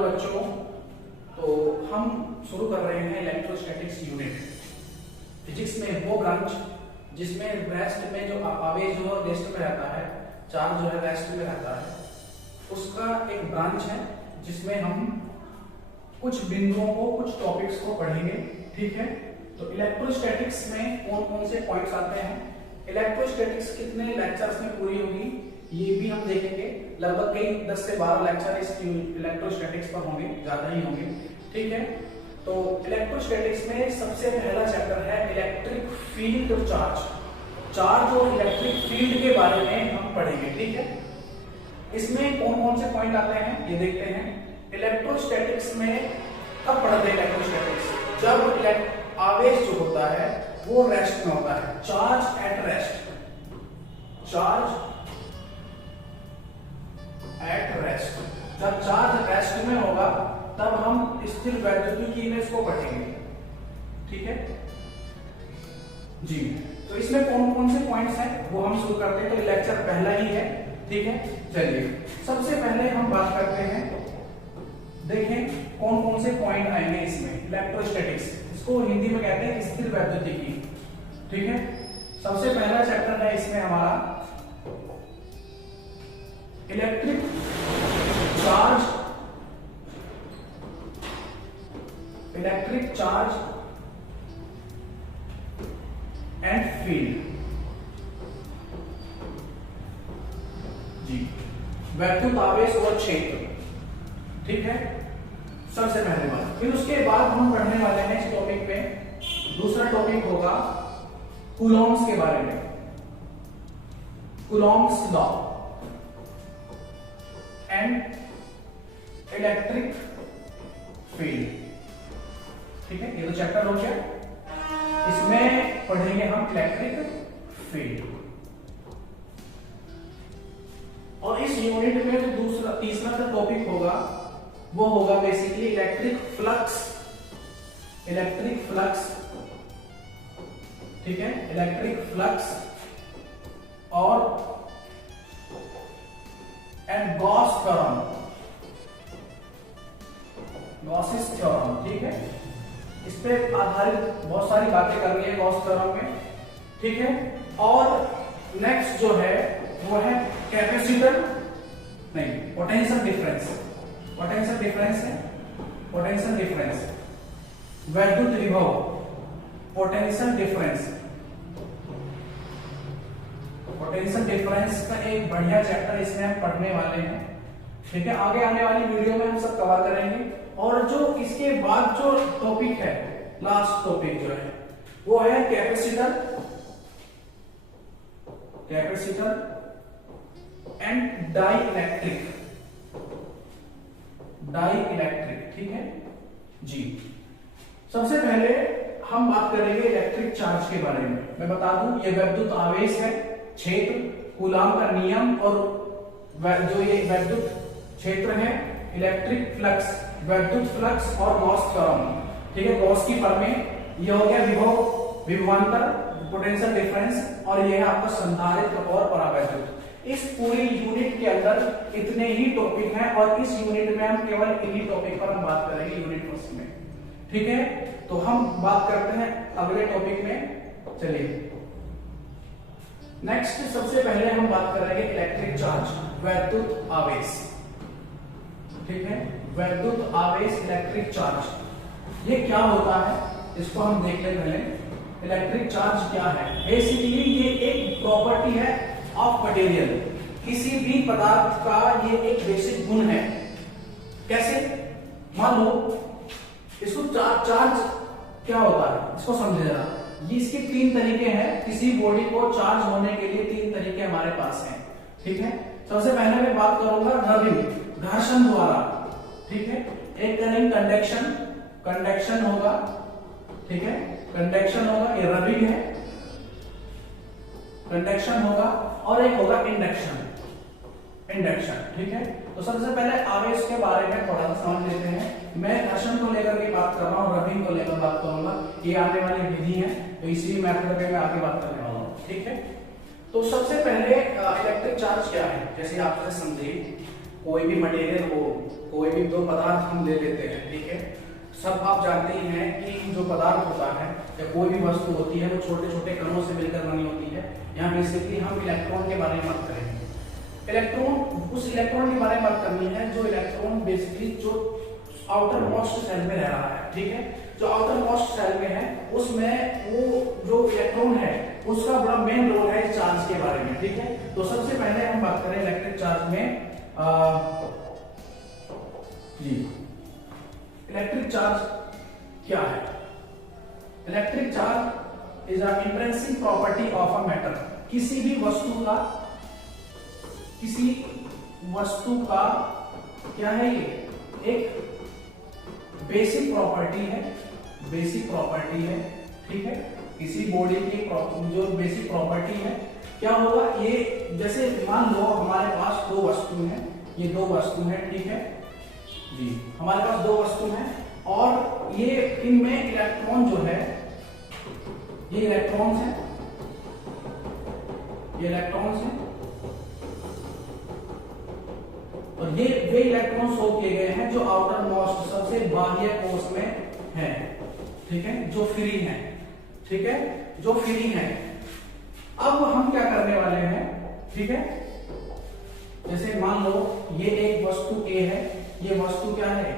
Hello बच्चों, तो हम शुरू कर रहे हैं इलेक्ट्रोस्टैटिक्स यूनिट। फिजिक्स में वो ब्रांच जिसमें रेस्ट में जो आवेश जो रेस्ट में रहता है, चार्ज जो है रेस्ट में रहता है, उसका एक ब्रांच है जिसमें हम कुछ बिंदुओं को, कुछ टॉपिक्स को पढ़ेंगे। ठीक है, तो इलेक्ट्रोस्टैटिक्स में कौन कौन से पॉइंट्स आते हैं, इलेक्ट्रोस्टैटिक्स कितने लेक्चर्स में पूरी होगी, ये भी हम देखेंगे। लगभग कई 10 से 12 लेक्चर इस इलेक्ट्रोस्टैटिक्स पर होंगे, ज्यादा ही होंगे। ठीक है, तो इलेक्ट्रोस्टैटिक्स में सबसे पहला चैप्टर है इलेक्ट्रिक फील्ड और चार्ज और इलेक्ट्रिक फील्ड के बारे में हम पढ़ेंगे। ठीक है, इसमें कौन कौन से पॉइंट आते हैं ये देखते हैं। इलेक्ट्रोस्टैटिक्स में कब पढ़ते हैं इलेक्ट्रोस्टैटिक्स, जब आवेश जो होता है वो रेस्ट में होता है, charge at rest, charge at rest. जब चार्ज रेस्ट में होगा तब हम स्थिर वैद्युतिकी को पढ़ेंगे। ठीक है जी, तो इसमें कौन कौन से पॉइंट्स हैं वो हम शुरू करते हैं। तो लेक्चर पहला ही है। ठीक है, चलिए सबसे पहले हम बात करते हैं, देखें कौन कौन से पॉइंट आएंगे इसमें। इलेक्ट्रोस्टैटिक्स, इसको हिंदी में कहते हैं स्थिर वैद्युतिकी। ठीक है, सबसे पहला चैप्टर है इसमें हमारा इलेक्ट्रिक चार्ज एंड फील्ड। जी, वैद्युत आवेश और क्षेत्र। ठीक है, सबसे पहले बात। फिर उसके बाद हम पढ़ने वाले हैं इस टॉपिक पे, दूसरा टॉपिक होगा कूलॉम्स के बारे में, Coulomb's law and electric field. ठीक है, ये तो चैप्टर हो गया। इसमें पढ़ेंगे हम इलेक्ट्रिक फील्ड, और इस यूनिट में जो तीसरा जो टॉपिक होगा वो होगा बेसिकली इलेक्ट्रिक फ्लक्स। ठीक है, इलेक्ट्रिक फ्लक्स और एंड गॉस थ्योरम। ठीक है, इस पे आधारित बहुत सारी बातें करनी है गॉस थ्योरम में। ठीक है, और नेक्स्ट जो है वो है कैपेसिटर, नहीं पोटेंशियल डिफरेंस वैद्युत विभव, पोटेंशियल डिफरेंस का एक बढ़िया चैप्टर इसमें हम पढ़ने वाले हैं। ठीक है, आगे आने वाली वीडियो में हम सब कवर करेंगे। और जो इसके बाद जो टॉपिक है, लास्ट टॉपिक जो है वो है कैपेसिटर एंड डाइइलेक्ट्रिक। ठीक है जी, सबसे पहले हम बात करेंगे इलेक्ट्रिक चार्ज के बारे में। मैं बता दूं, ये वैद्युत आवेश है, क्षेत्र, कूलॉम का नियम, और जो ये वैद्युत क्षेत्र है, इलेक्ट्रिक फ्लक्स, वैद्युत फ्लक्स और गॉस थ्योरम। ठीक है, गॉस की प्रमेय, ये हो गया विभवांतर, पोटेंशियल डिफरेंस, और ये है आपका संधारित्र और परावैद्युत। इस पूरी यूनिट के अंदर इतने ही टॉपिक हैं, और इस यूनिट में हम केवल इन्हीं टॉपिक पर हम बात करेंगे यूनिट फर्स्ट में। ठीक है, तो हम बात करते हैं अगले टॉपिक में। चलिए नेक्स्ट, सबसे पहले हम बात करेंगे इलेक्ट्रिक चार्ज, वैद्युत आवेश। ठीक है, वैद्युत आवेश, इलेक्ट्रिक चार्ज, ये क्या होता है इसको हम देख लें पहले। इलेक्ट्रिक चार्ज क्या है, बेसिकली ये एक प्रॉपर्टी है ऑफ मटेरियल, किसी भी पदार्थ का ये एक बेसिक गुण है। कैसे, मान लो इसको चार्ज क्या होता है इसको समझे जरा। ये इसके 3 तरीके हैं, किसी बॉडी को चार्ज होने के लिए 3 तरीके हमारे पास हैं। ठीक है, सबसे पहले मैं बात करूंगा रबिंग, घर्षण द्वारा। ठीक है, एक करेंगे कंडक्शन होगा। ठीक है, कंडक्शन होगा, ये रबिंग है, कंडक्शन होगा, और एक होगा इंडक्शन। ठीक है, तो सबसे पहले आवेश के बारे में थोड़ा सा समझ लेते हैं। मैं घर्षण को लेकर के बात कर रहा हूँ, रबिंग को लेकर बात करूंगा, ये आने वाली विधि है, तो इसी मेथड पे मैं आगे बात करने वाला हूँ। ठीक है, तो सबसे पहले इलेक्ट्रिक चार्ज क्या है, जैसे आप समझे कोई भी मटेरियल हो, कोई भी दो पदार्थ हम ले लेते हैं, ठीक है। सब आप जानते ही हैं कि जो पदार्थ होता है या कोई भी वस्तु होती है वो छोटे छोटे कणों से मिलकर बनी होती है। यहाँ बेसिकली हम इलेक्ट्रॉन के बारे में बात करेंगे। इलेक्ट्रॉन, उस इलेक्ट्रॉन के बारे में बात करनी है जो इलेक्ट्रॉन बेसिकली जो आउटर मोस्ट सेल में रह रहा है, ठीक है। जो आउटर मोस्ट सेल में है उसमें वो जो इलेक्ट्रॉन है उसका बड़ा मेन रोल है चार्ज के बारे में, ठीक है। तो सबसे पहले हम बात करें इलेक्ट्रिक चार्ज में जी, इलेक्ट्रिक चार्ज क्या है? Electric charge is a intrinsic property of a matter. किसी भी वस्तु का क्या है? ये एक बेसिक प्रॉपर्टी है, ठीक है। किसी बॉडी की जो बेसिक प्रॉपर्टी है क्या होगा? ये जैसे मान लो हमारे पास दो वस्तु हैं, ये दो वस्तु हैं, ठीक है जी। हमारे पास दो वस्तु हैं और ये इनमें इलेक्ट्रॉन जो है, ये इलेक्ट्रॉन्स हैं, और ये वे इलेक्ट्रॉन शो किए गए हैं जो आउटर मोस्ट सबसे बाह्य कोश में है, ठीक है, जो फ्री है, ठीक है, जो फ्री है। अब हम क्या करने वाले हैं, ठीक है, जैसे मान लो ये एक वस्तु A है, ये वस्तु क्या है?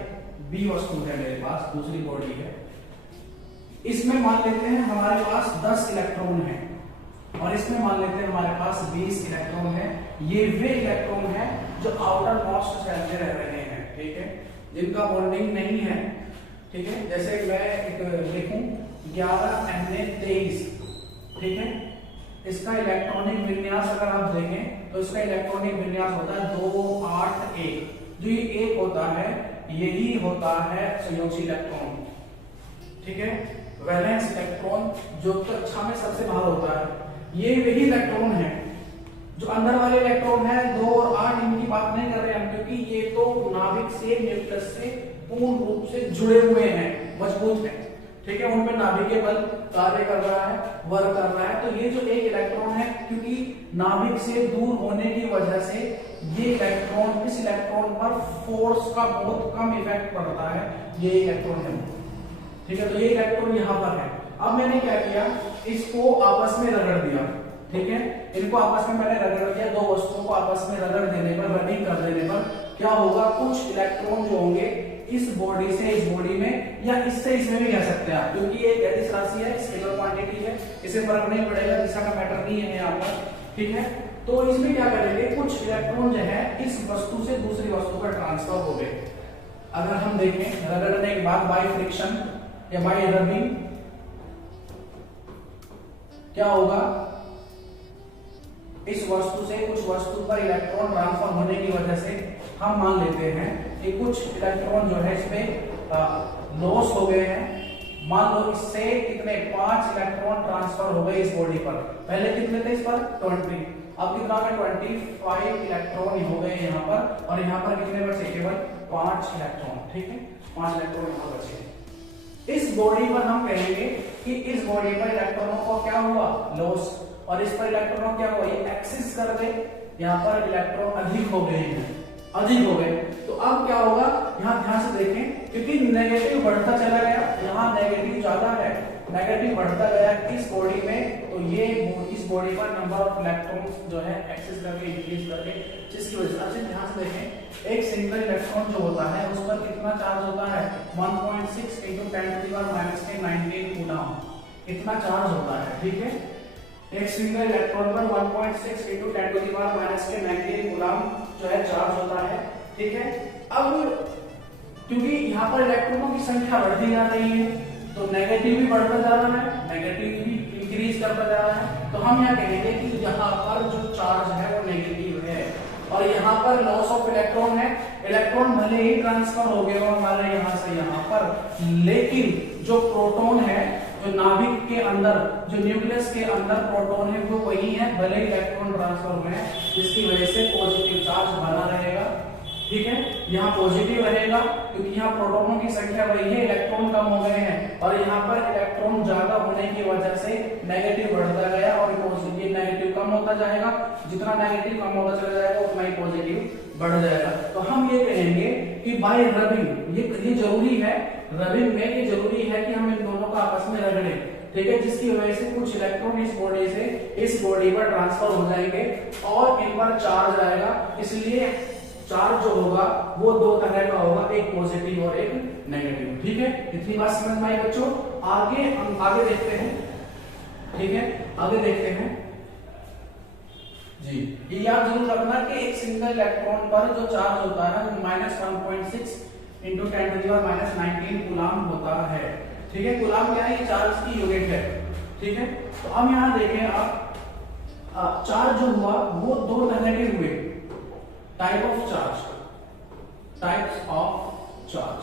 B वस्तु है, मेरे पास दूसरी बॉडी है। इसमें मान लेते हैं हमारे पास 10 इलेक्ट्रॉन है और इसमें मान लेते हैं हमारे पास 20 इलेक्ट्रॉन है। ये वे इलेक्ट्रॉन है जो आउटर मोस्ट सेल में रह रहे हैं, ठीक है, जिनका बॉन्डिंग नहीं है, ठीक है। जैसे मैं एक लिखूं 11Na23, ठीक है। इसका इलेक्ट्रॉनिक विन्यास अगर आप देखें तो इसका इलेक्ट्रॉनिक विन्यास होता है 2 8 1। जो ये एक होता है यही होता है संयोजी इलेक्ट्रॉन, ठीक है। वैलेंस इलेक्ट्रॉन जो कक्षा में सबसे बाहर होता है, ये वही इलेक्ट्रॉन है। जो अंदर वाले इलेक्ट्रॉन है 2 और 8, इनकी बात नहीं कर रहे हैं क्योंकि ये तो नाभिक से, न्यूक्लियस से पूर्ण रूप से जुड़े हुए हैं, मजबूत है, ठीक है। उनपे नाभिकीय बल कार्य कर रहा है, वर्क कर रहा है। तो ये जो एक इलेक्ट्रॉन है, क्योंकि नाभिक से दूर होने की वजह से ये इलेक्ट्रॉन, इस इलेक्ट्रॉन पर फोर्स का बहुत कम इफेक्ट पड़ता है, ये इलेक्ट्रॉन है, ठीक है। तो ये इलेक्ट्रॉन यहाँ पर है। अब मैंने क्या किया, इसको आपस में रगड़ दिया, ठीक है। इनको आपस में मैंने रगड़ दिया, दो वस्तुओं को आपस में रगड़ देने पर, रबिंग कर देने पर क्या होगा? कुछ इलेक्ट्रॉन जो होंगे इस बॉडी से इस बॉडी में या इससे इसमें भी कह सकते हैं आप, क्योंकि ये गतिज राशि है, स्केलर क्वांटिटी है, इसे फर्क नहीं पड़ेगा, दिशा का मैटर नहीं है यहाँ पर, ठीक है। तो इसमें क्या करेंगे, कुछ इलेक्ट्रॉन जो है इस वस्तु से दूसरी वस्तु पर ट्रांसफर हो गए। अगर हम देखें रगड़ने के बाद बाय फ्रिक्शन या बाय रबिंग क्या होगा? इस वस्तु से कुछ वस्तु पर इलेक्ट्रॉन ट्रांसफर होने की वजह से हम मान लेते हैं कि कुछ इलेक्ट्रॉन जो है इसमें लॉस हो गए हैं। मान लो इससे कितने 5 इलेक्ट्रॉन ट्रांसफर हो गए इस बॉडी पर। पहले कितने थे इस पर? 20। अब कितना है? 25 इलेक्ट्रॉन हो गए यहाँ पर, और यहाँ पर कितने बचे? केवल 5 इलेक्ट्रॉन, ठीक है, 5 इलेक्ट्रॉन यहाँ बचे। इस बॉडी पर हम कहेंगे कि इस बॉडी पर इलेक्ट्रॉनों को क्या हुआ? लॉस। और इस पर इलेक्ट्रॉन क्या हुआ? ये एक्सिस कर गए, यहाँ पर इलेक्ट्रॉन अधिक हो गए हैं, अधिक हो गए। तो अब क्या होगा? यहाँ ध्यान से देखें, क्योंकि नेगेटिव बढ़ता चला गया, यहाँ नेगेटिव ज्यादा है, नेगेटिव बढ़ता गया इस बॉडी में, तो ये इस बॉडी पर नंबर ऑफ इलेक्ट्रॉन्स जो है एक्सिस करके इंक्रीज करके, जिसकी वजह से ध्यान से देखें एक सिंगल इलेक्ट्रॉन जो होता है उस पर कितना चार्ज होता है? 1.6 × 10⁻⁻19 कूलम, इतना चार्ज होता है, ठीक है। एक सिंगल इलेक्ट्रॉन पर 1.6 × 10⁻⁻19 कूलम जो है चार्ज होता है, ठीक है। अब क्योंकि यहाँ पर इलेक्ट्रॉनों की संख्या बढ़ती जा रही है तो नेगेटिव भी बढ़ता जा रहा है, नेगेटिव भी इंक्रीज करता जा रहा है, तो हम यह कहेंगे कि यहाँ पर जो चार्ज है वो नेगेटिव है, और यहाँ पर लॉस ऑफ इलेक्ट्रॉन है। इलेक्ट्रॉन भले ही ट्रांसफर हो गए हमारे यहाँ से यहाँ पर, लेकिन जो प्रोटॉन है, जो नाभिक के अंदर, जो न्यूक्लियस के अंदर प्रोटॉन है वो वही है, भले ही इलेक्ट्रॉन ट्रांसफर हुए हैं, जिसकी वजह से पॉजिटिव चार्ज बना रहेगा, ठीक है। यहाँ पॉजिटिव रहेगा क्योंकि यहाँ प्रोटॉनों की संख्या वही है, इलेक्ट्रॉन कम हो गए हैं, और यहाँ पर इलेक्ट्रॉन ज्यादा होने की वजह से नेगेटिव बढ़ता गया और ये नेगेटिव कम होता जाएगा। जितना नेगेटिव कम होता चला जाएगा उतना ही पॉजिटिव बढ़ जाएगा। तो हम ये कहेंगे कि बाय रबिंग, ये जरूरी है, रबिंग में ये जरूरी है कि हम इन दोनों को आपस में रगड़ें, ठीक है, जिसकी वजह से कुछ इलेक्ट्रॉन इस बॉडी से इस बॉडी पर ट्रांसफर हो जाएंगे और इन पर चार्ज आएगा। इसलिए चार्ज जो होगा वो दो तरह का होगा, एक पॉजिटिव और एक नेगेटिव, ठीक है। इतनी बात समझ में आई बच्चों। आगे हम आगे देखते हैं, ठीक है, आगे देखते हैं जी। ये याद जरूर रखना कि एक सिंगल इलेक्ट्रॉन पर जो चार्ज होता है वो -1.6 इंटू 10⁻⁻19 कूलाम होता है, ठीक है। कूलाम क्या है? ये चार्ज की यूनिट है, ठीक है। तो हम यहां देखें, आप चार्ज जो हुआ वो दो तरह के हुए, type of charge, types of charge.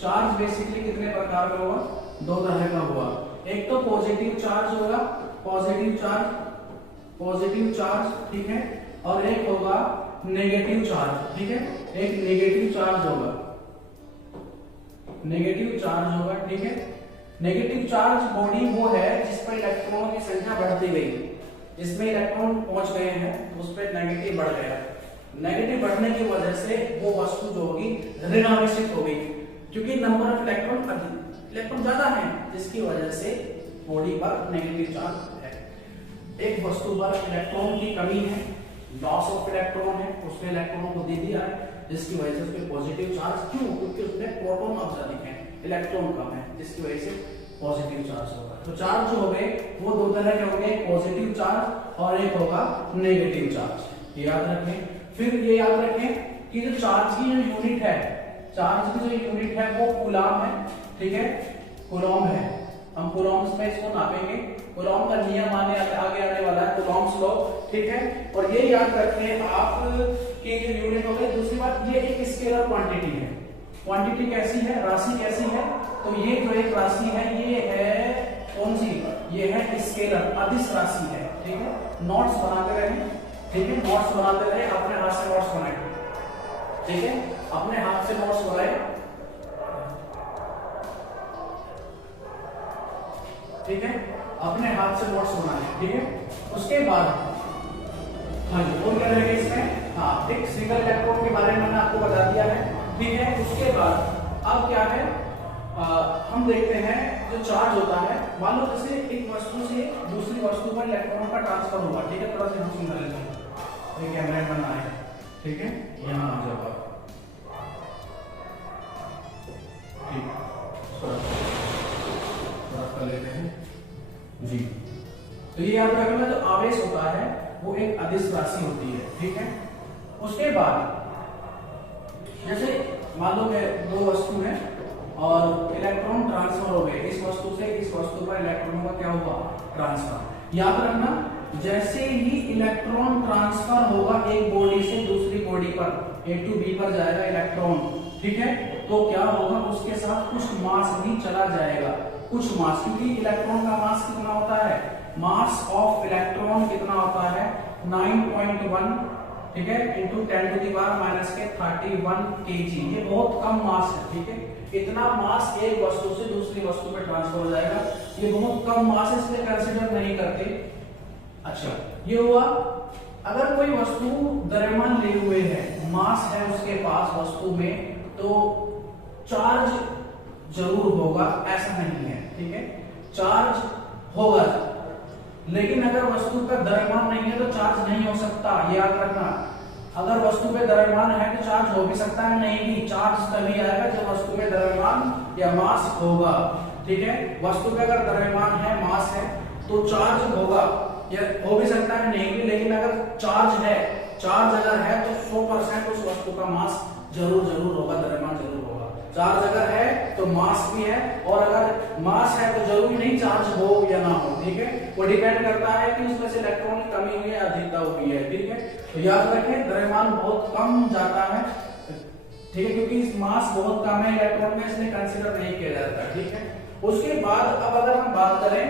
Charge basically कितने प्रकार का होगा? दो तरह का हुआ। एक तो पॉजिटिव चार्ज होगा, पॉजिटिव चार्ज, ठीक है, और एक होगा नेगेटिव चार्ज, ठीक है। एक नेगेटिव चार्ज होगा, नेगेटिव चार्ज होगा, ठीक है। नेगेटिव चार्ज बॉडी वो है जिस पर इलेक्ट्रॉनों की संख्या बढ़ती गई, जिसमें इलेक्ट्रॉन पहुंच गए हैं उस पर नेगेटिव बढ़ गया। नेगेटिव बढ़ने की वजह से वो वस्तु जो होगी ऋणावेशित हो गई, क्योंकि नंबर ऑफ इलेक्ट्रॉन ज्यादा है, जिसकी वजह से बॉडी पर नेगेटिव चार्ज है। एक वस्तु पर इलेक्ट्रॉन की कमी है, लॉस ऑफ इलेक्ट्रॉन है, उसने इलेक्ट्रॉनों को दे दिया है, जिसकी वजह से उस पर पॉजिटिव चार्ज, क्यों? क्योंकि उसमें प्रोटॉन अधिक है, इलेक्ट्रॉन कम है, जिसकी वजह से पॉजिटिव चार्ज होगा। तो चार्ज जो हो गए वो दो तरह के हो गए, पॉजिटिव चार्ज और एक होगा नेगेटिव चार्ज, ये याद रखें। फिर ये याद रखें कि जो चार्ज की जो यूनिट है, चार्ज की जो यूनिट है वो कूलाम है, ठीक है, कूलॉम है। हम कूलॉम्स में इसको नापेंगे, कूलॉम का नियम आगे आने वाला है, कूलॉम्स लॉ, ठीक है। और ये याद रखें आप कि जो यूनिट हो गई। दूसरी बात, ये एक स्केलर क्वांटिटी है। क्वांटिटी कैसी है? राशि कैसी है? तो ये जो एक राशि है ये है कौन सी? ये है स्केलर, अदिश राशि है, ठीक है। नोट्स बनाते रहे, ठीक है, नोट्स बनाते रहे, अपने हाथ से नोट्स बनाए, ठीक है, अपने हाथ से नोट्स बनाए, ठीक है, अपने हाथ से नोट्स बनाए, ठीक है। उसके बाद हाँ जी, और क्या रहेगा इसमें? हाँ, एक सिंगल इलेक्ट्रॉन के बारे में मैंने आपको बता दिया है, ठीक है। उसके बाद अब क्या है, हम देखते हैं जो चार्ज होता है, मान लो जैसे एक वस्तु से दूसरी वस्तु पर इलेक्ट्रॉनों का ट्रांसफर हुआ, ठीक है। थोड़ा सा हम समझ लेते हैं, ये कैमरा बना है, ठीक है, यहाँ आ जाओ आप, ठीक, थोड़ा कर लेते हैं जी। तो ये याद रखना, जो आवेश होता है वो एक अदिश राशि होती है, ठीक है। उसके बाद जैसे मान लो दो वस्तु है और इलेक्ट्रॉन ट्रांसफर हो गए, इस वस्तु से इस वस्तु पर इलेक्ट्रॉनों का क्या हुआ? ट्रांसफर। याद रखना, जैसे ही इलेक्ट्रॉन ट्रांसफर होगा एक बॉडी से दूसरी बॉडी पर, A to B पर जाएगा इलेक्ट्रॉन, ठीक है, तो क्या होगा? उसके साथ कुछ मास भी चला जाएगा, कुछ मास, क्योंकि इलेक्ट्रॉन का मास कितना होता है? मास ऑफ इलेक्ट्रॉन कितना होता है? 9.1, ठीक है, इंटू 10⁻⁻31 kg। ये बहुत कम मास है, ठीक है। इतना मास एक वस्तु से दूसरी वस्तु में ट्रांसफर हो जाएगा, ये बहुत कम मास है, इसलिए कंसीडर नहीं करते। अच्छा, ये हुआ। अगर कोई वस्तु द्रव्यमान लिए हुए है, मास है उसके पास वस्तु में, तो चार्ज जरूर होगा, ऐसा नहीं है, ठीक है, चार्ज होगा। लेकिन अगर वस्तु का द्रव्यमान नहीं है तो चार्ज नहीं हो सकता, याद रखना। अगर वस्तु पे द्रव्यमान है तो चार्ज हो भी सकता है, नहीं भी। चार्ज तभी आएगा जब वस्तु में द्रव्यमान या मास होगा, ठीक है। वस्तु पे अगर द्रव्यमान है, मास है, तो चार्ज होगा, या हो भी सकता है, नहीं भी। लेकिन अगर चार्ज है, चार्ज अगर है तो 100% उस वस्तु का मास जरूर होगा, द्रव्यमान जरूर होगा। चार्ज अगर है तो मास भी है, और अगर मास है तो जरूरी नहीं चार्ज हो या ना हो, ठीक है। वो डिपेंड करता है कि उसमें से इलेक्ट्रॉन की कमी हुई है, अधिकता हुई है, ठीक है। तो याद रखें, द्रव्यमान बहुत कम जाता है, ठीक है, क्योंकि इस मास बहुत कम है इलेक्ट्रॉन में, इसलिए कंसीडर नहीं किया जाता, ठीक है। उसके बाद अब अगर हम बात करें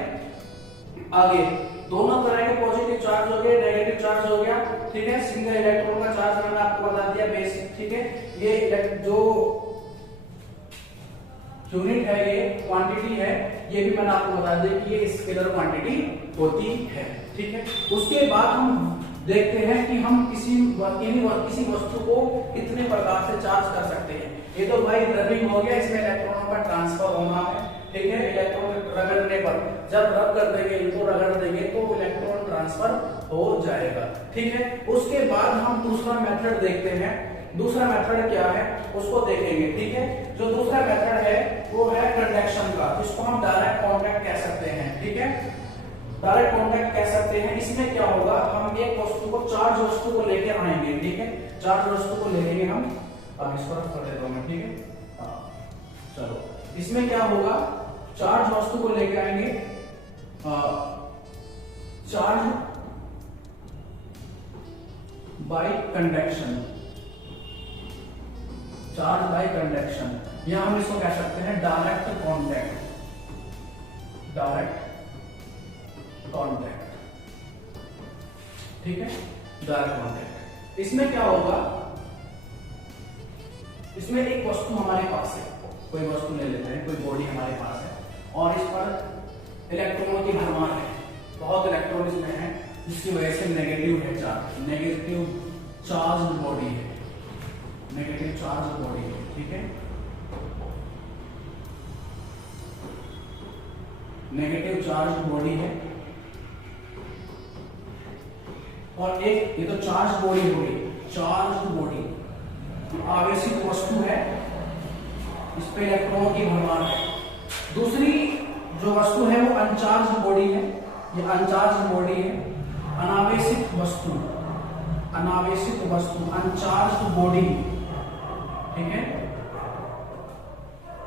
आगे, दोनों तरह के पॉजिटिव चार्ज हो गए, नेगेटिव चार्ज हो गया, ठीक है। सिंगल इलेक्ट्रॉन का चार्ज मैंने आपको बता दिया बेसिक, ठीक है। ये जो यूनिट है, ये क्वांटिटी है, ये भी मैंने आपको बता दिया कि ये स्केलर क्वांटिटी होती है, ठीक है। उसके बाद हम देखते हैं कि हम किसी वस्तु को कितने प्रकार से चार्ज कर सकते हैं। ये तो भाई रबिंग हो गया, इसमें इलेक्ट्रॉनों का ट्रांसफर होना है, ठीक है। इलेक्ट्रॉन रगड़ने पर, जब रब कर देंगे, इनको रगड़ देंगे तो इलेक्ट्रॉन ट्रांसफर हो जाएगा, ठीक है। उसके बाद हम दूसरा मेथड देखते हैं। दूसरा मेथड क्या है उसको देखेंगे, ठीक है। जो दूसरा मेथड है वो है कंडक्शन का, जिसको हम डायरेक्ट कांटेक्ट कह सकते हैं, ठीक है। डायरेक्ट कांटेक्ट कह सकते हैं। इसमें क्या होगा, हम एक वस्तु को, चार्ज वस्तु को लेके आएंगे, ठीक है। चार्ज वस्तु को ले लेंगे हम, अब इसको रख देता हूं मैं, ठीक है। हाँ चलो, इसमें क्या होगा, चार्ज वस्तु को लेके आएंगे, charge by conduction, charge by conduction, या हम इसको कह सकते हैं डायरेक्ट कांटेक्ट, डायरेक्ट कांटेक्ट, ठीक है। डायरेक्ट कांटेक्ट, इसमें क्या होगा, इसमें एक वस्तु हमारे पास है, कोई वस्तु ले लेते हैं, कोई बॉडी हमारे पास है, और इस पर इलेक्ट्रॉनों की भरमार है, बहुत इलेक्ट्रॉन इसमें है, जिसकी वजह से नेगेटिव है चार्ज, नेगेटिव चार्ज बॉडी है, नेगेटिव चार्ज बॉडी है, ठीक है। नेगेटिव चार्ज बॉडी है, और एक ये तो चार्ज बॉडी हो गई, चार्ज बॉडी आवेशित वस्तु है, इस पे इलेक्ट्रॉनों की भरमार है। दूसरी जो वस्तु है वो अनचार्ज बॉडी है, ये अनचार्ज बॉडी है, अनावेशित वस्तु, अनावेशित वस्तु, अनचार्ज बॉडी, ठीक है।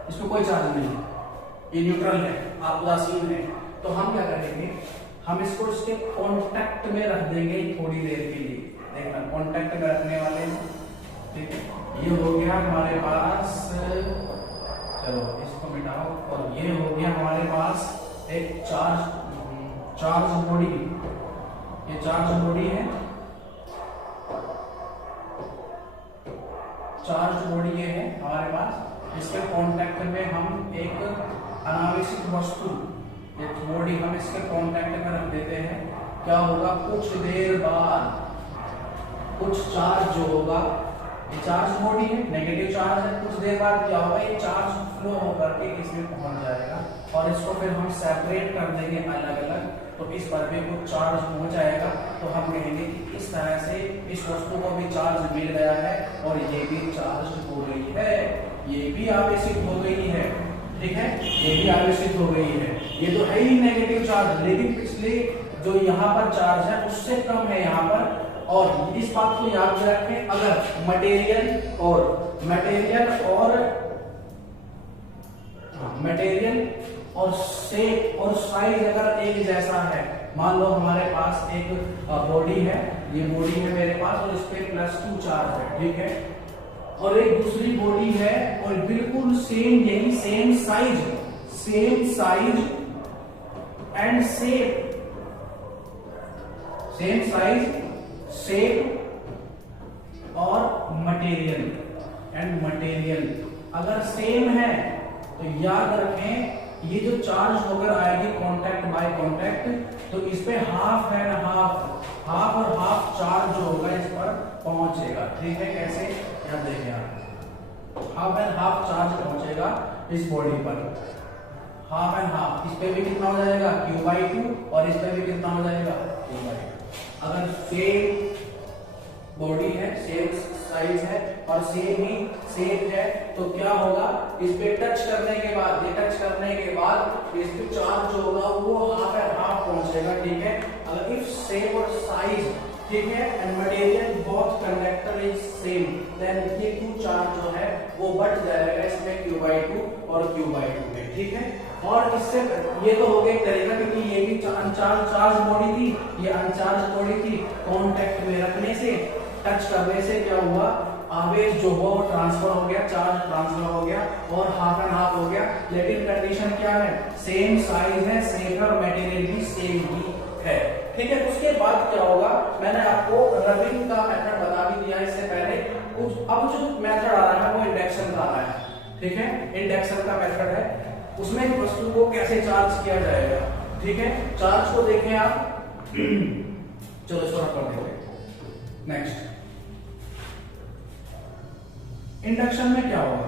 इसमें कोई चार्ज नहीं है, ये न्यूट्रल है, आप उदासीन है। तो हम क्या करेंगे, हम इसको इसके कांटेक्ट में रख देंगे थोड़ी देर के लिए, देखना कांटेक्ट में रखने वाले हैं, ठीक है। ये हो गया हमारे पास, चलो इसको मिटाओ, और ये हो गया हमारे पास एक चार्ज बॉडी, ये चार्ज बॉडी है, चार्ज बॉडी ये है हमारे पास। इसके कांटेक्ट में हम एक अनावेशित वस्तु, एक बॉडी हम इसके कांटेक्ट में रख देते हैं। क्या होगा, कुछ देर बाद कुछ चार्ज जो होगा, ये चार्ज बॉडी है, नेगेटिव चार्ज है, कुछ देर बाद क्या होगा, ये चार्ज फ्लो होकर के इसमें पहुंच जाएगा, और इसको फिर हम सेपरेट कर देंगे अलग अलग, तो इस पर भी कुछ चार्ज पहुंच जाएगा। तो हम कहेंगे कि इस तरह से इस वस्तु को भी चार्ज मिल गया है, और ये भी चार्ज हो गई है, ये भी आवेशित हो गई है, ठीक है, ये भी आवेशित हो गई है। ये तो है ही नेगेटिव चार्ज, लेकिन पिछले जो यहाँ पर चार्ज है उससे कम है यहाँ पर। और इस बात को याद रखें, अगर मटेरियल और शेप और साइज अगर एक जैसा है, मान लो हमारे पास एक बॉडी है, ये बॉडी है मेरे पास, और इस पे +2 चार्ज है, ठीक है, और एक दूसरी बॉडी है और बिल्कुल सेम, यही same size and shape, same size, shape और मटेरियल अगर सेम है तो याद रखें, ये जो चार्ज होकर आएगी कांटेक्ट बाय कांटेक्ट, तो इस पे हाफ और हाफ चार्ज जो होगा इस पर पहुंचेगा, ठीक है। कैसे, याद देखें आप, हाफ एंड हाफ चार्ज पहुंचेगा इस बॉडी पर, हाफ एंड हाफ। इस पे भी कितना हो जाएगा, Q/2, और इस पे भी कितना हो जाएगा, Q/2। अगर सेम बॉडी है, सेम साइज है और सेम ही शेप है, तो क्या होगा, इस पे टच करने के बाद, ये टच करने के बाद इस पे चार्ज जो होगा वो हाफ एंड हाफ पहुंचेगा, ठीक है। अगर इफ शेप और साइज, ठीक है, and material both conductor is same, then ये Q चार्ज जो है वो बढ़ जाएगा इसमें Q/2 और Q/2 में, ठीक है। और इससे ये तो हो गया एक तरीका, क्योंकि ये भी चार्ज बॉडी थी, ये अनचार्ज बॉडी थी, कांटेक्ट में रखने से, टच करने से क्या हुआ, आवेश जो हुआ वो ट्रांसफर हो गया, चार्ज ट्रांसफर हो गया और हाफ एंड हाफ हो गया। लेकिन कंडीशन क्या है, सेम साइज है, शेप और मटेरियल भी सेम ही है, ठीक है। उसके बाद क्या होगा, मैंने आपको रबिंग का मेथड बता भी दिया इससे पहले। अब जो मेथड आ रहा है वो इंडक्शन का आ रहा है, ठीक है, इंडक्शन का मेथड है। उसमें वस्तु को कैसे चार्ज किया जाएगा, ठीक है। चार्ज को देखें आप, चलो इसको रख कर देखें। नेक्स्ट, इंडक्शन में क्या होगा?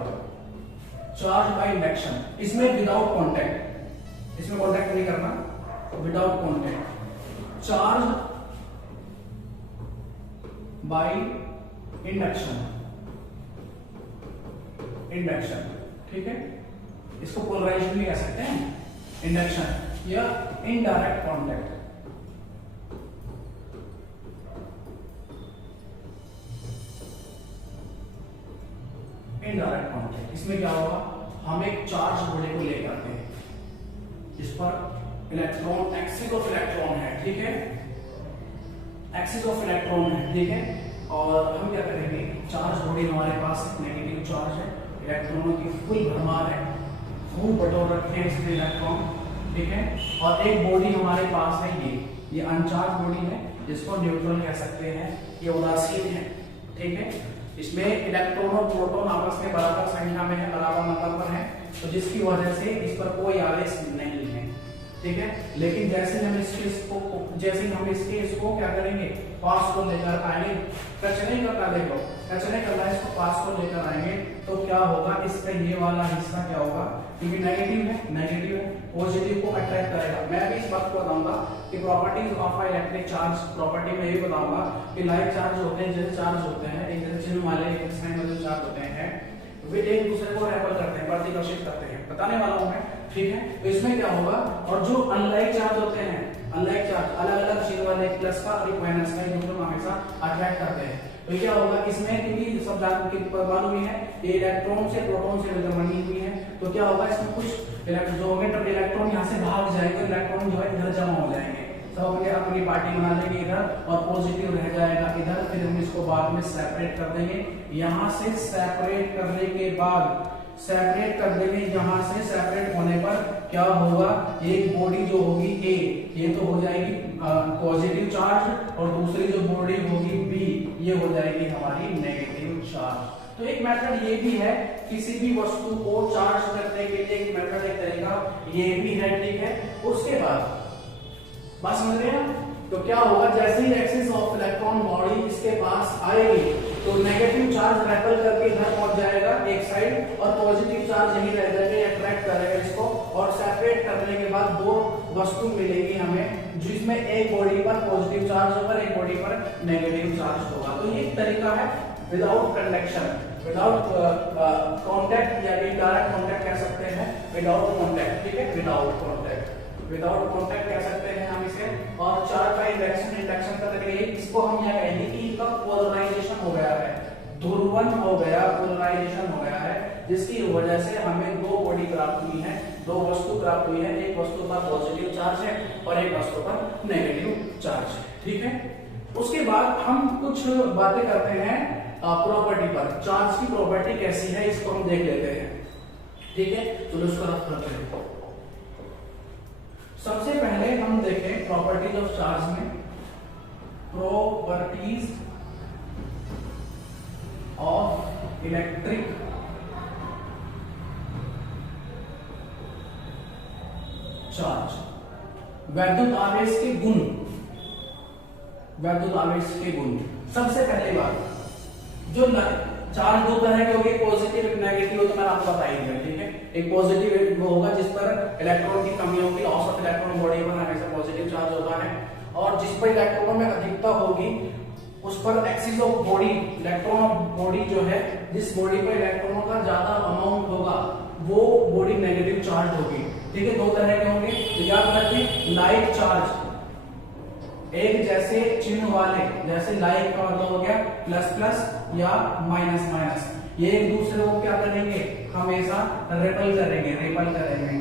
चार्ज बाय इंडक्शन, इसमें विदाउट कांटेक्ट, इसमें कांटेक्ट नहीं करना, without contact, charge by induction, induction, ठीक है, इसको पोलराइजेशन भी कह सकते हैं, इंडक्शन या इनडायरेक्ट कांटेक्ट। इनडायरेक्ट कांटेक्ट, इसमें क्या होगा? हम एक चार्ज बॉडी को लेकर आते हैं, इस पर इलेक्ट्रॉन, एक्सिस ऑफ इलेक्ट्रॉन है, ठीक है, एक्सिस ऑफ इलेक्ट्रॉन है, ठीक है, और हम क्या करेंगे? चार्ज बॉडी हमारे पास नेगेटिव चार्ज है, इलेक्ट्रॉनों की फुल भरमार है, खूब बटोर रखे हैं इसमें इलेक्ट्रॉन, ठीक है, और एक बॉडी हमारे पास है, ये अनचार्ज बॉडी है, जिसको न्यूट्रल कह सकते हैं, ये उदासीन है, ठीक है, इसमें इलेक्ट्रॉन और प्रोटॉन आपस में बराबर संख्या में है, बराबर नंबर पर है, तो जिसकी वजह से इस पर कोई आवेश नहीं है, ठीक है, लेकिन जैसे हम इसके इसको क्या करेंगे? पास को लेकर आएंगे, टच नहीं करना, देखो टच नहीं करना, इसको पास को लेकर आएंगे तो क्या होगा? इसका ये वाला हिस्सा क्या होगा? क्योंकि नेगेटिव है, पॉजिटिव को अट्रैक्ट करेगा। मैं भी इस बात को बताऊंगा कि properties of electric charge, property में ये बताऊंगा कि लाइक चार्ज होते हैं, जैसे चार्ज होते हैं, एक जैसे चिन्ह वाले, एक साइन वाले चार्ज होते हैं, वे एक दूसरे को रेपल करते हैं, प्रतिकर्षित करते हैं, बताने वाला हूं मैं, ठीक है। तो इसमें क्या होगा? और जो अनलाइक चार्ज होते हैं, अनलाइक चार्ज अलग अलग चिन्ह वाले, प्लस का और माइनस का, एक दूसरे को हमेशा अट्रैक्ट करते हैं। तो क्या होगा इसमें? क्योंकि सब जानते मालूम ही है ये इलेक्ट्रॉन से प्रोटॉन से बनी हुई है, तो क्या होगा इसमें कुछ जो इलेक्ट्रॉन यहाँ से भाग जाएंगे, इलेक्ट्रॉन जो है इधर जमा हो जाएंगे, सब अपनी पार्टी बना लेंगे इधर, और पॉजिटिव रह जाएगा इधर, फिर हम इसको बाद में सेपरेट कर देंगे। यहाँ से सेपरेट करने के बाद सेपरेट कर देंगे, यहाँ से सेपरेट होने पर क्या होगा? एक बॉडी जो होगी ए, ये तो हो जाएगी पॉजिटिव चार्ज, और दूसरी जो बॉडी होगी बी, ये हो जाएगी हमारी नेगेटिव चार्ज। तो एक मेथड ये भी है, किसी भी वस्तु को चार्ज करने के लिए एक मेथड, एक तरीका ये भी है, ठीक है। उसके बाद बात समझ रहे हैं? तो क्या होगा? जैसे ही एक्सिस ऑफ इलेक्ट्रॉन बॉडी इसके पास आएगी तो नेगेटिव चार्ज रेपल करके इधर पहुंच जाएगा एक साइड, और पॉजिटिव चार्ज यही रह जाएगा, अट्रैक्ट करेगा इसको, और सेपरेट करने के बाद दो वस्तु मिलेगी हमें, जिसमें एक बॉडी पर पॉजिटिव चार्ज होगा, एक बॉडी पर नेगेटिव चार्ज होगा। तो ये तरीका है विदाउट कंडक्शन, विदाउट कॉन्टैक्ट, या डायरेक्ट कॉन्टैक्ट कह सकते हैं, विदाउट कॉन्टैक्ट, ठीक है, विदाउट कॉन्टैक्ट, विदाउट कॉन्टैक्ट कह सकते हैं हम इसे। और चार्ज बाय इंडक्शन, इंडक्शन का तरीका, इसको हम यह कहेंगे कि इनका पोलराइजेशन हो गया है, ध्रुवन हो गया, पोलराइजेशन हो गया है, जिसकी वजह से हमें दो बॉडी प्राप्त हुई है, दो वस्तु प्राप्त हुई है, एक वस्तु पर पॉजिटिव चार्ज है और एक वस्तु पर नेगेटिव चार्ज है, ठीक है। उसके बाद हम कुछ बातें करते हैं प्रॉपर्टी पर, चार्ज की प्रॉपर्टी कैसी है इसको हम देख लेते हैं, ठीक है। चलो इसको रफ करते हैं। सबसे पहले हम देखें प्रॉपर्टीज ऑफ चार्ज में, प्रॉपर्टीज ऑफ इलेक्ट्रिक चार्ज, वैद्युत आवेश के गुण, वैद्युत आवेश के गुण। सबसे पहली बात, जो चार्ज दो तरह के होंगे, पॉजिटिव एक नेगेटिव, तो मैंने आपको बता ही दिया, ठीक है। एक पॉजिटिव वो होगा जिस पर इलेक्ट्रॉन की कमी होगी, औसत इलेक्ट्रॉन बॉडी पर हमेशा पॉजिटिव चार्ज होता है, और जिस पर इलेक्ट्रॉनों में अधिकता होगी उस पर axis of body, electron of body जो है, जिस बॉडी पर इलेक्ट्रॉनों का ज्यादा अमाउंट होगा वो बॉडी नेगेटिव चार्ज होगी, ठीक है। दो तरह के होंगे, तो याद रखें, लाइक चार्ज एक जैसे चिन्ह वाले, जैसे लाइक का मतलब हो गया प्लस प्लस या माइनस माइनस, ये एक दूसरे को क्या करेंगे? हमेशा रेपल करेंगे,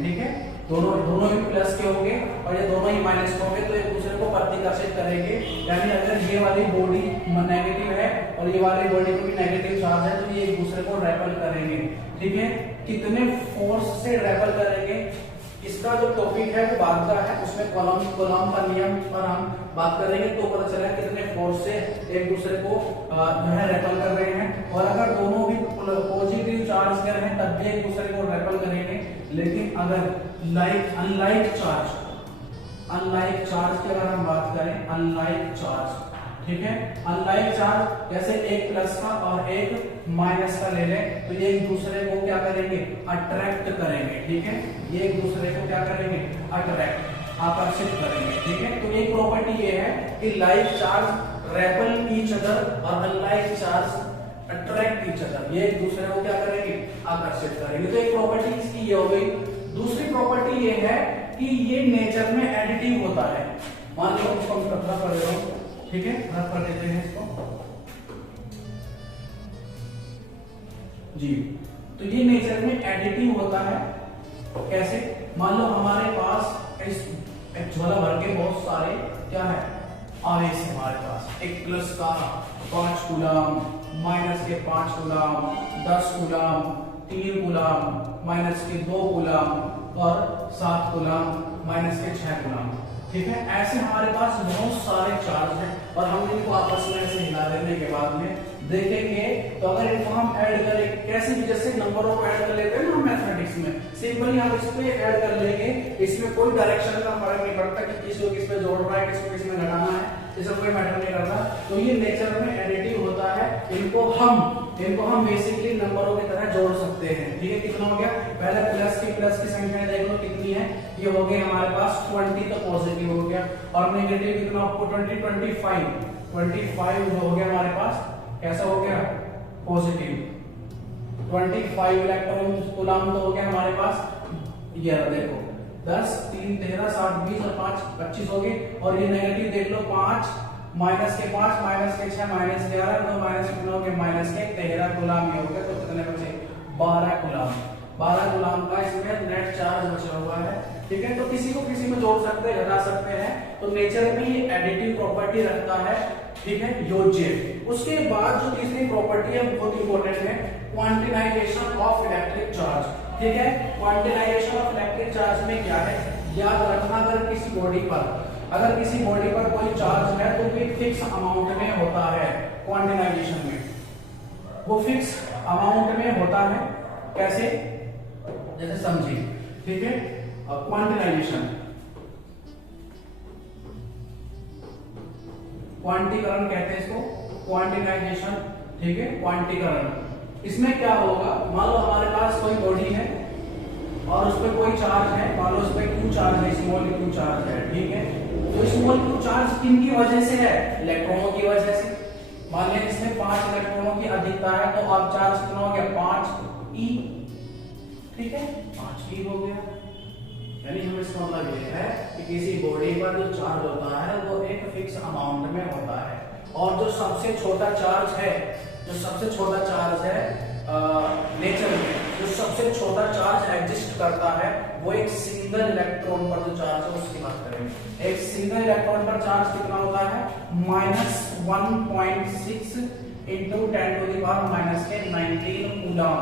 ठीक है। दोनों ही प्लस के होंगे और ये दोनों ही माइनस के होंगे, तो एक दूसरे को प्रतिकर्षित करेंगे। यानी अगर ये वाली बॉडी नेगेटिव है और ये वाली बॉडी को भी नेगेटिव चार्ज है, तो ये एक दूसरे को रेपल करेंगे, ठीक है। कितने फोर्स से रेपल करेंगे इसका जो टॉपिक है वो बाद का है, उसमें कॉलम का नियम पर हम बात करेंगे, तो पता चलेगा कितने फोर्स से एक दूसरे को जो है रेपल कर रहे हैं। और अगर दोनों भी पॉजिटिव चार्ज कर रहे हैं तब भी एक दूसरे को रेपल करेंगे। लेकिन अगर अनलाइक चार्ज की अगर हम बात करें, अनलाइक चार्ज ठीक है। अनलाइक चार्ज जैसे एक प्लस का और एक माइनस का ले लें तो ये एक दूसरे को क्या करेंगे, अट्रैक्ट करेंगे, ठीक है। ये एक दूसरे को क्या करेंगे, अट्रैक्ट, आकर्षित करेंगे, ठीक है। तो एक प्रॉपर्टी ये है कि like charge repel each other और unlike charge attract each other, ये एक दूसरे को क्या करेंगे, आकर्षित करेंगे। तो एक प्रॉपर्टी इसकी ये हो गई। दूसरी प्रॉपर्टी ये है कि ये नेचर में एडिटिव होता है। मान लो इसको हम रफ कर देता हूं, ठीक है, रफ कर देते हैं इसको जी। तो ये नेचर में एडिटिव होता है। कैसे, मान लो हमारे पास इस एक झोला भर के बहुत सारे क्या है, आवेश है हमारे पास। एक प्लस का 5 कूलम, माइनस के 5 कूलम, 10 कूलम, 3 कूलम, माइनस के 2 कूलम और 7 कूलम, माइनस के 6 कूलम, ठीक है। ऐसे हमारे पास बहुत सारे चार्ज हैं और हम इनको आपस में ऐसे हिला देने के बाद में देखेंगे तो अगर इनको हम ऐड करें, कैसे भी जैसे नंबरों को ऐड कर लेते हैं ना हम मैथमेटिक्स में, सिंपली हम इस पे ऐड कर लेंगे। इसमें कोई डायरेक्शन का फर्क नहीं पड़ता कि किसी को किस पे जोड़ रहा है, किसी को किस में घटाना है, इससे कोई मैटर नहीं करता। तो ये नेचर में एडिटिव होता है। इनको हम बेसिकली नंबरों की तरह जोड़ सकते हैं, ठीक है। कितना हो गया, पहले प्लस की संख्या देख लो कितनी है, ये हो गए हमारे पास 20, तो पॉजिटिव हो गया। और नेगेटिव कितना, 25 जो हो गया हमारे पास कैसा हो गया, पॉजिटिव। 25 इलेक्ट्रॉन कूलम तो हो गया हमारे पास, ये देखो 10 3 13 7 20 और 5 25 हो गए। और ये नेगेटिव देख लो, 5 माइनस के 5 माइनस के 6 माइनस 11, तो माइनस कितना हो गया, माइनस के 13 कूलम ये हो गया। तो कितने बचे, 12 कूलम का इसमें नेट चार्ज बचा हुआ है, ठीक है। तो किसी को किसी में जोड़ सकते हैं, घटा सकते हैं। तो नेचर में ये एडिटिव प्रॉपर्टी रखता है, ठीक है, योज्य। उसके बाद जो तीसरी प्रॉपर्टी है बहुत इंपॉर्टेंट है, क्वांटिनाइजेशन ऑफ इलेक्ट्रिक चार्ज, ठीक है। क्वांटिनाइजेशन ऑफ इलेक्ट्रिक चार्ज में क्या है, याद रखना, अगर किसी बॉडी पर कोई चार्ज है तो वो फिक्स अमाउंट में होता है। क्वांटिनाइजेशन में वो फिक्स अमाउंट में होता है। कैसे, जैसे समझिए, ठीक है। क्वांटिनाइजेशन, क्वांटीकरण कहते हैं इसको, क्वांटिनाइजेशन, ठीक है, क्वांटीकरण। इसमें क्या होगा, मान लो हमारे पास कोई बॉडी है और उस पर कोई चार्ज है, मान लो उस पर क्यू चार्ज है, स्मॉल क्यू चार्ज है, ठीक है। तो स्मॉल क्यू चार्ज किनकी वजह से है, इलेक्ट्रॉनों की वजह से। मान लें इसमें 5 इलेक्ट्रॉनों की अधिकता है तो अब चार्ज कितना हो गया, 5e, ठीक है, 5e हो गया। यानी हम इसका मतलब ये है कि किसी बॉडी पर जो चार्ज होता है वो एक फिक्स अमाउंट में होता है। और जो सबसे छोटा चार्ज है नेचर में जो सबसे छोटा चार्ज एग्जिस्ट करता है वो एक सिंगल इलेक्ट्रॉन पर जो चार्ज है उसकी बात करेंगे। एक सिंगल इलेक्ट्रॉन पर चार्ज कितना होता है, -1.6 इंटू 10⁻⁻19 कूलम,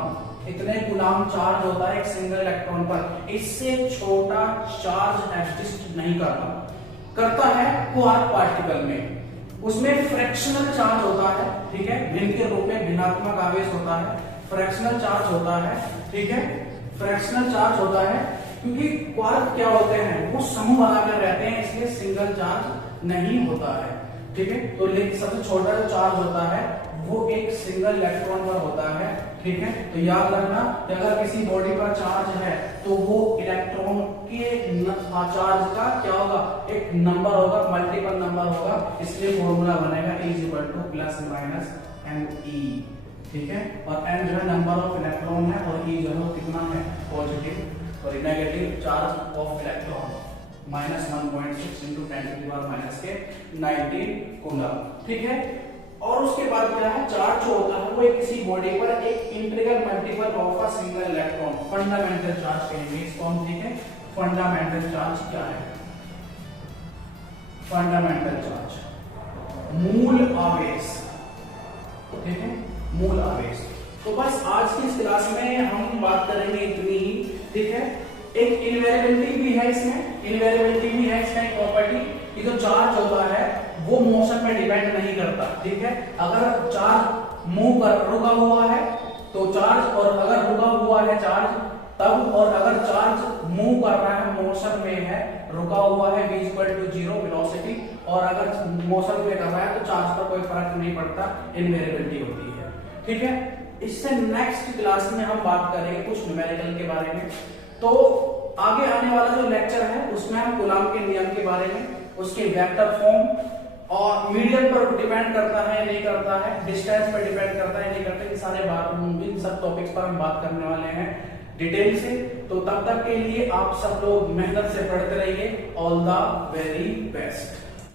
इतने कूलम चार्ज होता है एक सिंगल इलेक्ट्रॉन पर। इससे छोटा चार्ज एग्जिस्ट नहीं करता है क्वार्क पार्टिकल में। उसमें फ्रैक्शनल चार्ज होता है, ठीक है, भिन्न के रूप में भिन्नात्मक आवेश होता है, फ्रैक्शनल चार्ज होता है, ठीक है, फ्रैक्शनल चार्ज होता है। क्योंकि क्वार्क क्या होते हैं, वो समूह बनाकर रहते हैं, इसलिए सिंगल चार्ज नहीं होता है, ठीक है। तो लेकिन सबसे छोटा जो चार्ज होता है वो एक सिंगल इलेक्ट्रॉन पर होता है, ठीक है। तो याद रखना कि अगर किसी बॉडी पर चार्ज है तो वो इलेक्ट्रॉन के चार्ज का क्या होगा, एक नंबर होगा, मल्टीपल नंबर होगा। इसलिए फॉर्मूला बनेगा E ± me, ठीक है। और n जो है नंबर ऑफ इलेक्ट्रॉन है और E जो है वो कितना है, पॉजिटिव और negative charge of electron, -1.6 into 10⁻⁻19 coulomb, ठीक है। और उसके बाद क्या है, चार्ज जो होता है वो एक किसी बॉडी पर एक integral multiple of a single electron, fundamental charge कहेंगे इसको हम, ठीक है। फंडामेंटल चार्ज क्या है, फंडामेंटल चार्ज मूल आवेश, ठीक है, मूल आवेश। तो बस आज की इस क्लास में हम बात करेंगे इतनी ही, ठीक है। एक इनवेरिएबिलिटी भी है इसमें, एक प्रॉपर्टी कि जो चार्ज होता है वो मोशन में डिपेंड नहीं करता, ठीक है। अगर चार्ज मूव कर रुका हुआ है तो चार्ज, और अगर रुका हुआ है चार्ज तब, और अगर चार्ज मूव कर रहा है, मोशन में है, रुका हुआ है, v = 0 वेलोसिटी, और अगर मौसम में कर रहा है तो चार्ज पर कोई फर्क नहीं पड़ता, इनवेरिएबिलिटी होती है। ठीक है, इससे नेक्स्ट क्लास में हम बात करेंगे कुछ न्यूमेरिकल के बारे में। तो आगे आने वाला जो लेक्चर है उसमें हम कूलॉम के नियम के बारे में, उसके वेक्टर फॉर्म और मीडियम पर डिपेंड करता है नहीं करता है, डिस्टेंस पर डिपेंड करता है नहीं करता है, इन सारे इन सब टॉपिक्स पर हम बात करने वाले हैं डिटेल से। तो तब तक के लिए आप सब लोग मेहनत से पढ़ते रहिए। All the very best.